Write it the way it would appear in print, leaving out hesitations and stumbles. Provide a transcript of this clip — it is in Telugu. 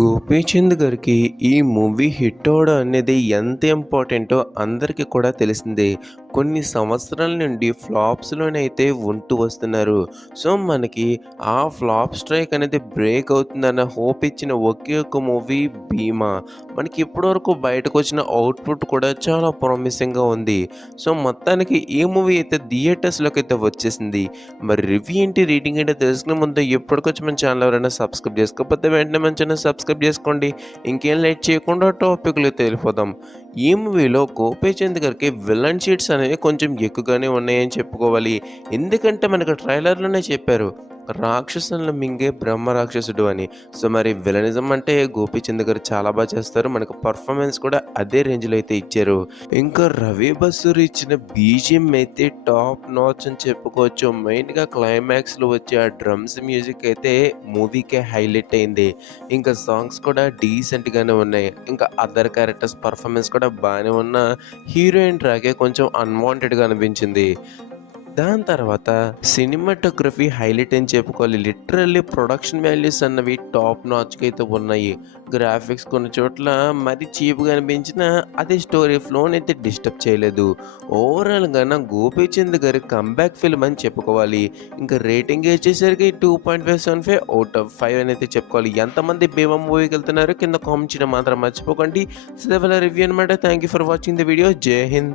గోపీచంద్ గారికి ఈ మూవీ హిట్ అవ్వడం అనేది ఎంత ఇంపార్టెంటో అందరికీ కూడా తెలిసిందే. కొన్ని సంవత్సరాల నుండి ఫ్లాప్స్‌లోనైతే ఉంటూ వస్తున్నారు. సో, మనకి ఆ ఫ్లాప్ స్ట్రైక్ అనేది బ్రేక్ అవుతుందన్న హోప్ ఇచ్చిన ఒకే ఒక్క మూవీ 'భీమా'. మనకి ఇప్పటివరకు బయటకొచ్చిన అవుట్‌పుట్ కూడా చాలా ప్రామిసింగ్‌గా ఉంది. సో, మొత్తానికి ఈ మూవీ అయితే థియేటర్స్‌లోకైతే వచ్చేసింది. మరి రివ్యూ ఏంటి, రేటింగ్ ఏంటో తెలుసుకునే ముందు ఇప్పటికొచ్చి మన ఛానల్ ఎవరైనా సబ్స్క్రైబ్ చేసుకోకపోతే వెంటనే మన ఛానల్ సబ్స్క్రైబ్ చేసుకోండి. ఇంకేం లేట్ చేయకుండా టాపిక్‌లోకి వెళ్ళిపోదాం. ఈ మూవీలో గోపీచంద్ గారికి విలన్ షీట్స్ అనేవి కొంచెం ఎక్కువగానే ఉన్నాయని చెప్పుకోవాలి. ఎందుకంటే మనకు ట్రైలర్‌లోనే చెప్పారు, రాక్షసులను మింగే బ్రహ్మ రాక్షసుడు అని. సో, మరి విలనిజం అంటే గోపీచంద్ గారు చాలా చేస్తారు. మనకు పర్ఫార్మెన్స్ కూడా అదే రేంజ్‌లో అయితే ఇచ్చారు. ఇంకా రవి బసూరి ఇచ్చిన బీజీఎం అయితే టాప్ నాచ్ అని చెప్పుకోవచ్చు. మెయిన్‌గా క్లైమాక్స్‌లో వచ్చే ఆ డ్రమ్స్ మ్యూజిక్ అయితే మూవీకే హైలైట్ అయింది. ఇంకా సాంగ్స్ కూడా డీసెంట్‌గానే ఉన్నాయి. ఇంకా అదర్ క్యారెక్టర్స్ పర్ఫార్మెన్స్ కూడా బానే ఉన్నా హీరోయిన్ ట్రాకే కొంచెం అన్‌వాంటెడ్‌గా అనిపించింది. దాని తర్వాత సినిమాటోగ్రఫీ హైలైట్ అని చెప్పుకోవాలి. లిటరల్లీ ప్రొడక్షన్ వాల్యూస్ అన్నవి టాప్ నాచ్‌గా అయితే ఉన్నాయి. గ్రాఫిక్స్ కొన్ని చోట్ల మరీ చీప్‌గా అనిపించినా అది స్టోరీ ఫ్లోనైతే డిస్టర్బ్ చేయలేదు. ఓవరాల్‌గా నా గోపీచంద్ గారి కమ్‌బ్యాక్ ఫిల్మ్ అని చెప్పుకోవాలి. ఇంకా రేటింగ్ వచ్చేసరికి 2.575 ఔట్ ఆఫ్ 5 అని అయితే చెప్పుకోవాలి. ఎంతమంది 'భీమా' మూవీకి వెళ్తున్నారో కింద కామెంట్ చేయడం మాత్రం మర్చిపోకండి. సో, ఇవాళ రివ్యూ అనమాట. Thank you for watching the video. జై హింద్.